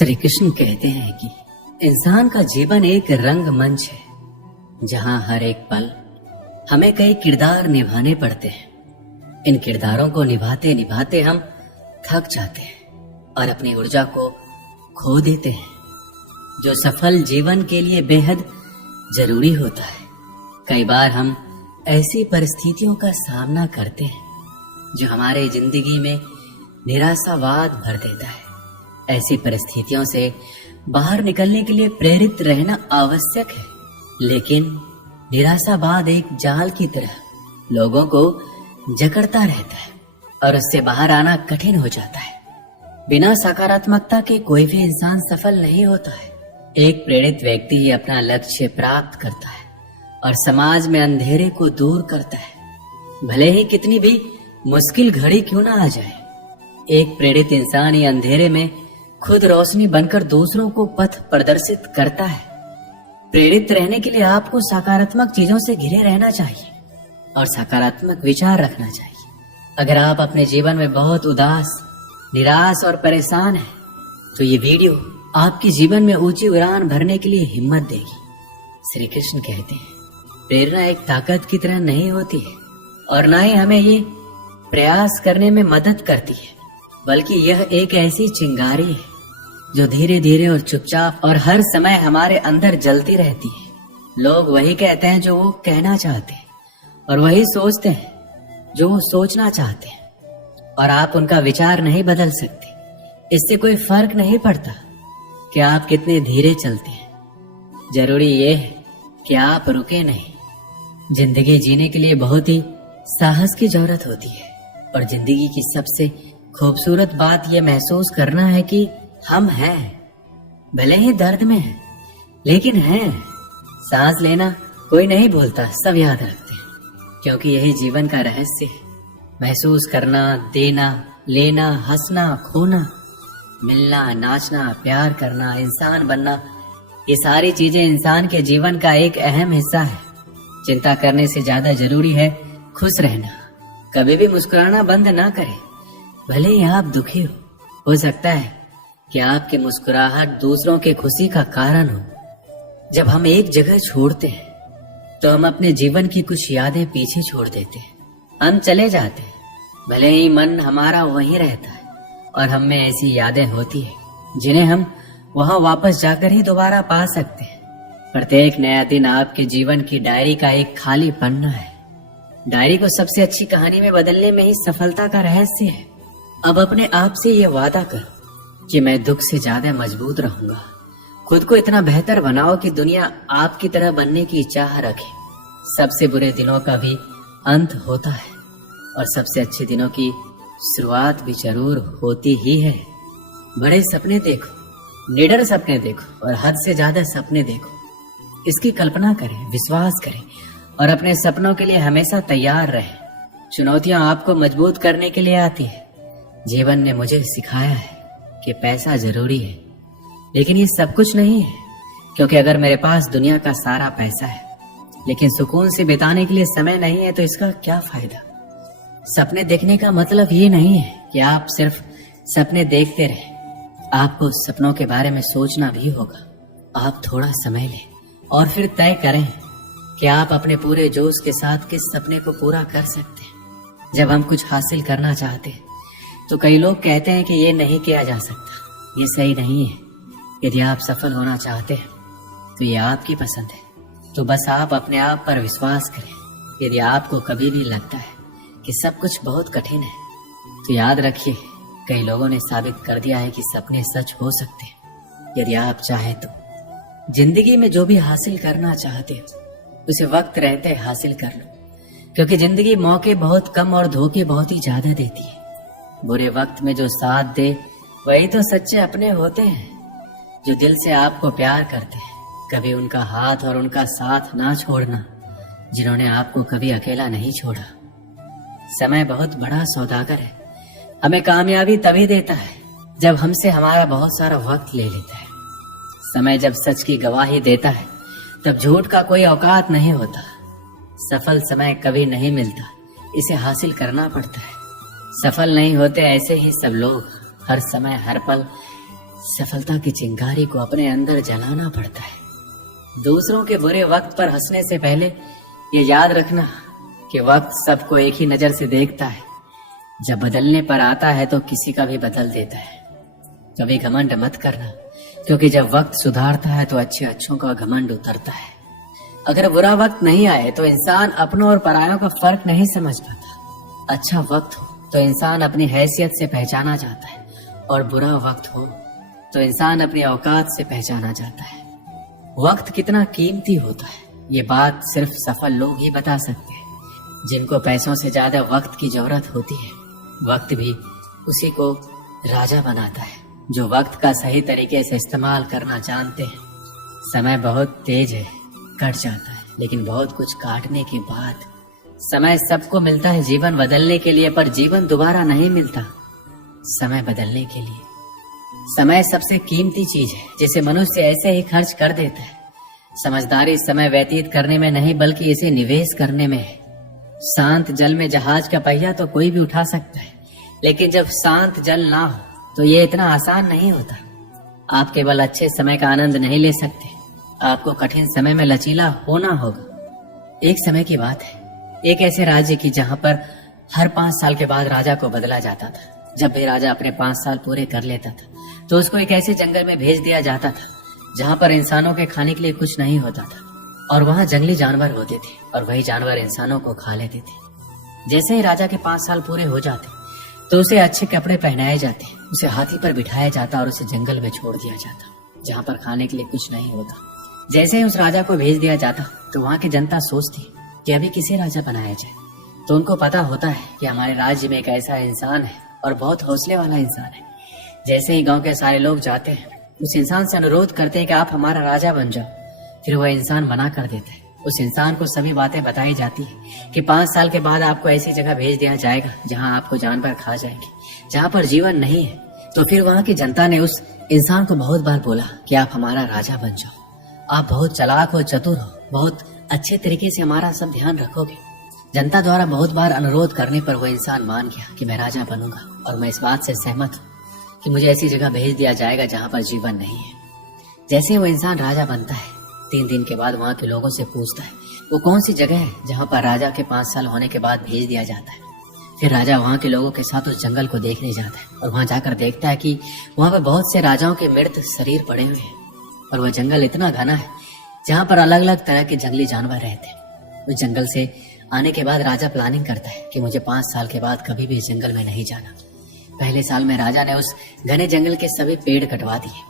श्री कृष्ण कहते हैं कि इंसान का जीवन एक रंगमंच है जहां हर एक पल हमें कई किरदार निभाने पड़ते हैं। इन किरदारों को निभाते निभाते हम थक जाते हैं और अपनी ऊर्जा को खो देते हैं, जो सफल जीवन के लिए बेहद जरूरी होता है। कई बार हम ऐसी परिस्थितियों का सामना करते हैं जो हमारे जिंदगी में निराशावाद भर देता है। ऐसी परिस्थितियों से बाहर निकलने के लिए प्रेरित रहना आवश्यक है, लेकिन निराशावाद एक जाल की तरह लोगों को जकड़ता रहता है और उससे बाहर आना कठिन हो जाता है। बिना सकारात्मकता के कोई भी इंसान सफल नहीं होता है। एक प्रेरित व्यक्ति ही अपना लक्ष्य प्राप्त करता है और समाज में अंधेरे को दूर करता है, भले ही कितनी भी मुश्किल घड़ी क्यों ना आ जाए। एक प्रेरित इंसान ही अंधेरे में खुद रोशनी बनकर दूसरों को पथ प्रदर्शित करता है। प्रेरित रहने के लिए आपको सकारात्मक चीजों से घिरे रहना चाहिए और सकारात्मक विचार रखना चाहिए। अगर आप अपने जीवन में बहुत उदास, निराश और परेशान हैं, तो ये वीडियो आपके जीवन में ऊंची उड़ान भरने के लिए हिम्मत देगी। श्री कृष्ण कहते हैं, प्रेरणा एक ताकत की तरह नहीं होती है और ना ही हमें ये प्रयास करने में मदद करती है, बल्कि यह एक ऐसी चिंगारी है जो धीरे धीरे और चुपचाप और हर समय हमारे अंदर जलती रहती है। लोग वही कहते हैं जो वो कहना चाहते हैं और वही सोचते हैं जो वो सोचना चाहते हैं, और आप उनका विचार नहीं बदल सकते। इससे कोई फर्क नहीं पड़ता कि आप कितने धीरे चलते हैं, जरूरी ये है कि आप रुके नहीं। जिंदगी जीने के लिए बहुत ही साहस की जरूरत होती है और जिंदगी की सबसे खूबसूरत बात यह महसूस करना है कि हम हैं, भले ही दर्द में हैं, लेकिन हैं। सांस लेना कोई नहीं भूलता, सब याद रखते हैं, क्योंकि यही जीवन का रहस्य है। महसूस करना, देना, लेना, हंसना, खोना, मिलना, नाचना, प्यार करना, इंसान बनना, ये सारी चीजें इंसान के जीवन का एक अहम हिस्सा है। चिंता करने से ज्यादा जरूरी है खुश रहना। कभी भी मुस्कुराना बंद ना करें, भले ही आप दुखी हो सकता है कि आपकी मुस्कुराहट दूसरों के खुशी का कारण हो। जब हम एक जगह छोड़ते हैं तो हम अपने जीवन की कुछ यादें पीछे छोड़ देते हैं। हम चले जाते हैं, भले ही मन हमारा वहीं रहता है और हम में ऐसी यादें होती है जिन्हें हम वहां वापस जाकर ही दोबारा पा सकते हैं। प्रत्येक नया दिन आपके जीवन की डायरी का एक खाली पन्ना है। डायरी को सबसे अच्छी कहानी में बदलने में ही सफलता का रहस्य है। अब अपने आप से ये वादा करो कि मैं दुख से ज्यादा मजबूत रहूंगा। खुद को इतना बेहतर बनाओ कि दुनिया आपकी तरह बनने की चाह रखे। सबसे बुरे दिनों का भी अंत होता है और सबसे अच्छे दिनों की शुरुआत भी जरूर होती ही है। बड़े सपने देखो, निडर सपने देखो और हद से ज्यादा सपने देखो। इसकी कल्पना करें, विश्वास करें और अपने सपनों के लिए हमेशा तैयार रहें। चुनौतियां आपको मजबूत करने के लिए आती है। जीवन ने मुझे सिखाया है कि पैसा जरूरी है, लेकिन ये सब कुछ नहीं है, क्योंकि अगर मेरे पास दुनिया का सारा पैसा है लेकिन सुकून से बिताने के लिए समय नहीं है तो इसका क्या फायदा। सपने देखने का मतलब ये नहीं है कि आप सिर्फ सपने देखते रहें। आपको सपनों के बारे में सोचना भी होगा। आप थोड़ा समय लें और फिर तय करें कि आप अपने पूरे जोश के साथ किस सपने को पूरा कर सकते हैं। जब हम कुछ हासिल करना चाहते हैं तो कई लोग कहते हैं कि ये नहीं किया जा सकता, ये सही नहीं है। यदि आप सफल होना चाहते हैं तो ये आपकी पसंद है, तो बस आप अपने आप पर विश्वास करें। यदि आपको कभी भी लगता है कि सब कुछ बहुत कठिन है, तो याद रखिए, कई लोगों ने साबित कर दिया है कि सपने सच हो सकते हैं। यदि आप चाहें तो जिंदगी में जो भी हासिल करना चाहते हो उसे वक्त रहते हासिल कर लो, क्योंकि जिंदगी मौके बहुत कम और धोखे बहुत ही ज्यादा देती है। बुरे वक्त में जो साथ दे वही तो सच्चे अपने होते हैं, जो दिल से आपको प्यार करते हैं। कभी उनका हाथ और उनका साथ ना छोड़ना जिन्होंने आपको कभी अकेला नहीं छोड़ा। समय बहुत बड़ा सौदागर है। हमें कामयाबी तभी देता है जब हमसे हमारा बहुत सारा वक्त ले लेता है। समय जब सच की गवाही देता है तब झूठ का कोई औकात नहीं होता। सफल समय कभी नहीं मिलता, इसे हासिल करना पड़ता है। सफल नहीं होते ऐसे ही सब लोग हर समय हर पल सफलता की चिंगारी को अपने अंदर जलाना पड़ता है। दूसरों के बुरे वक्त पर हंसने से पहले ये याद रखना कि वक्त सबको एक ही नजर से देखता है। जब बदलने पर आता है तो किसी का भी बदल देता है। कभी घमंड मत करना, क्योंकि जब वक्त सुधारता है तो अच्छों का घमंड उतरता है। अगर बुरा वक्त नहीं आए तो इंसान अपनों और परायों का फर्क नहीं समझ पाता। अच्छा वक्त हो तो इंसान अपनी हैसियत से पहचाना जाता है, और बुरा वक्त हो तो इंसान अपनी औकात से पहचाना जाता है। वक्त कितना कीमती होता है ये बात सिर्फ सफल लोग ही बता सकते हैं, जिनको पैसों से ज्यादा वक्त की जरूरत होती है। वक्त भी उसी को राजा बनाता है जो वक्त का सही तरीके से इस्तेमाल करना जानते हैं। समय बहुत तेज है, कट जाता है, लेकिन बहुत कुछ काटने के बाद समय सबको मिलता है जीवन बदलने के लिए, पर जीवन दोबारा नहीं मिलता समय बदलने के लिए। समय सबसे कीमती चीज है जिसे मनुष्य ऐसे ही खर्च कर देता है। समझदारी समय व्यतीत करने में नहीं बल्कि इसे निवेश करने में है। शांत जल में जहाज का पहिया तो कोई भी उठा सकता है, लेकिन जब शांत जल ना हो तो ये इतना आसान नहीं होता। आप केवल अच्छे समय का आनंद नहीं ले सकते, आपको कठिन समय में लचीला होना होगा। एक समय की बात है, एक ऐसे राज्य की जहां पर हर 5 साल के बाद राजा को बदला जाता था। जब भी राजा अपने 5 साल पूरे कर लेता था तो उसको एक ऐसे जंगल में भेज दिया जाता था जहां पर इंसानों के खाने के लिए कुछ नहीं होता था, और वहां जंगली जानवर होते थे और वही जानवर इंसानों को खा लेते थे। जैसे ही राजा के 5 साल पूरे हो जाते तो उसे अच्छे कपड़े पहनाए जाते, उसे हाथी पर बिठाया जाता और उसे जंगल में छोड़ दिया जाता जहां पर खाने के लिए कुछ नहीं होता। जैसे ही उस राजा को भेज दिया जाता तो वहां की जनता सोचती कि अभी किसे राजा बनाया जाए। तो उनको पता होता है कि हमारे राज्य में एक ऐसा इंसान है और बहुत हौसले वाला इंसान है। जैसे ही गांव के सारे लोग जाते हैं, उस इंसान से अनुरोध करते हैं कि आप हमारा राजा बन जाओ। फिर वह इंसान मना कर देता है। उस इंसान को सभी बातें बताई जाती है कि 5 साल के बाद आपको ऐसी जगह भेज दिया जाएगा जहां आपको जानवर खा जाएंगे, जहां पर जीवन नहीं है। तो फिर वहां की जनता ने उस इंसान को बहुत बार बोला कि आप हमारा राजा बन जाओ, आप बहुत चालाक हो, चतुर हो, बहुत अच्छे तरीके से हमारा सब ध्यान रखोगे। जनता द्वारा बहुत बार अनुरोध करने पर वह इंसान मान गया कि मैं राजा बनूंगा, और मैं इस बात से सहमत हूँ कि मुझे ऐसी जगह भेज दिया जाएगा जहां पर जीवन नहीं है। जैसे ही वो इंसान राजा बनता है, 3 दिन के बाद वहां के लोगों से पूछता है वो कौन सी जगह है जहां पर राजा के 5 साल होने के बाद भेज दिया जाता है। फिर राजा वहां के लोगों के साथ उस जंगल को देखने जाता है और वहां जाकर देखता है कि वहां पर बहुत से राजाओं के मृत शरीर पड़े हुए हैं, और वह जंगल इतना घना है जहां पर अलग अलग तरह के जंगली जानवर रहते हैं। उस जंगल से आने के बाद राजा प्लानिंग करता है कि मुझे 5 साल के बाद कभी भी इस जंगल में नहीं जाना। पहले साल में राजा ने उस घने जंगल के सभी पेड़ कटवा दिए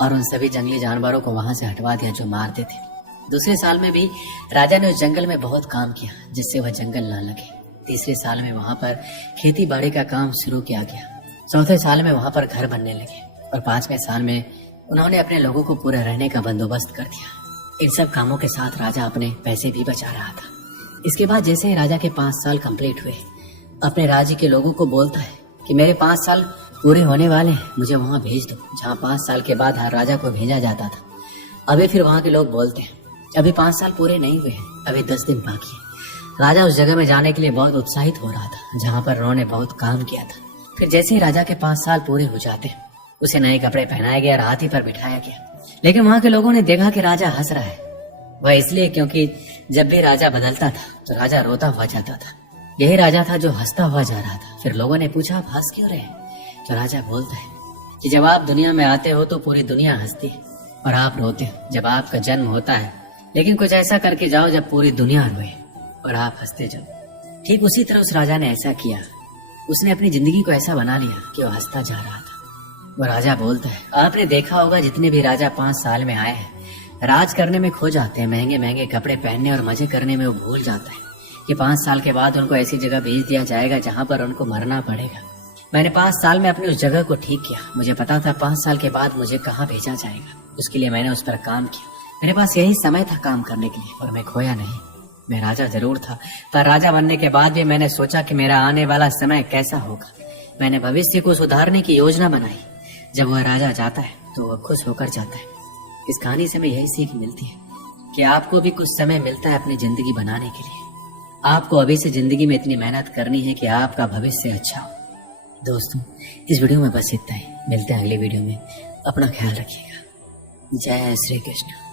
और उन सभी जंगली जानवरों को वहां से हटवा दिया जो मारते थे। दूसरे साल में भी राजा ने उस जंगल में बहुत काम किया जिससे वह जंगल ना लगे। तीसरे साल में वहां पर खेती बाड़ी का काम शुरू किया गया। चौथे साल में वहां पर घर बनने लगे, और 5वें साल में उन्होंने अपने लोगों को पूरे रहने का बंदोबस्त कर दिया। इन सब कामों के साथ राजा अपने पैसे भी बचा रहा था। इसके बाद जैसे ही राजा के 5 साल कंप्लीट हुए, अपने राज्य के लोगों को बोलता है कि मेरे 5 साल पूरे होने वाले हैं, मुझे वहां भेज दो जहां 5 साल के बाद हर राजा को भेजा जाता था। अभी फिर वहां के लोग बोलते हैं अभी 5 साल पूरे नहीं हुए हैं, अभी 10 दिन बाकी है। राजा उस जगह में जाने के लिए बहुत उत्साहित हो रहा था जहां पर उन्होंने बहुत काम किया था। फिर जैसे ही राजा के 5 साल पूरे हो जाते, उसे नए कपड़े पहनाए गए और हाथी पर बिठाया गया। लेकिन वहां के लोगों ने देखा कि राजा हंस रहा है। वह इसलिए क्योंकि जब भी राजा बदलता था तो राजा रोता हुआ जाता था। यही राजा था जो हंसता हुआ जा रहा था। फिर लोगों ने पूछा आप हंस क्यों रहे हैं? तो राजा बोलता है कि जब आप दुनिया में आते हो तो पूरी दुनिया हंसती है, और आप रोते हो जब आपका जन्म होता है। लेकिन कुछ ऐसा करके जाओ जब पूरी दुनिया रोए और आप हंसते जाओ। ठीक उसी तरह उस राजा ने ऐसा किया। उसने अपनी जिंदगी को ऐसा बना लिया कि वो हंसता जा रहा था। वो राजा बोलता है आपने देखा होगा जितने भी राजा 5 साल में आए हैं, राज करने में खो जाते हैं, महंगे महंगे कपड़े पहनने और मजे करने में वो भूल जाता है कि 5 साल के बाद उनको ऐसी जगह भेज दिया जाएगा जहां पर उनको मरना पड़ेगा। मैंने 5 साल में अपनी उस जगह को ठीक किया। मुझे पता था 5 साल के बाद मुझे कहाँ भेजा जाएगा, उसके लिए मैंने उस पर काम किया। मेरे पास यही समय था काम करने के लिए, और मैं खोया नहीं। मैं राजा जरूर था, पर राजा बनने के बाद भी मैंने सोचा कि मेरा आने वाला समय कैसा होगा। मैंने भविष्य को सुधारने की योजना बनाई। जब वह राजा जाता है तो वह खुश होकर जाता है। इस कहानी से हमें यही सीख मिलती है कि आपको भी कुछ समय मिलता है अपनी जिंदगी बनाने के लिए। आपको अभी से जिंदगी में इतनी मेहनत करनी है कि आपका भविष्य अच्छा हो। दोस्तों, इस वीडियो में बस इतना ही। मिलते हैं अगले वीडियो में। अपना ख्याल रखिएगा। जय श्री कृष्ण।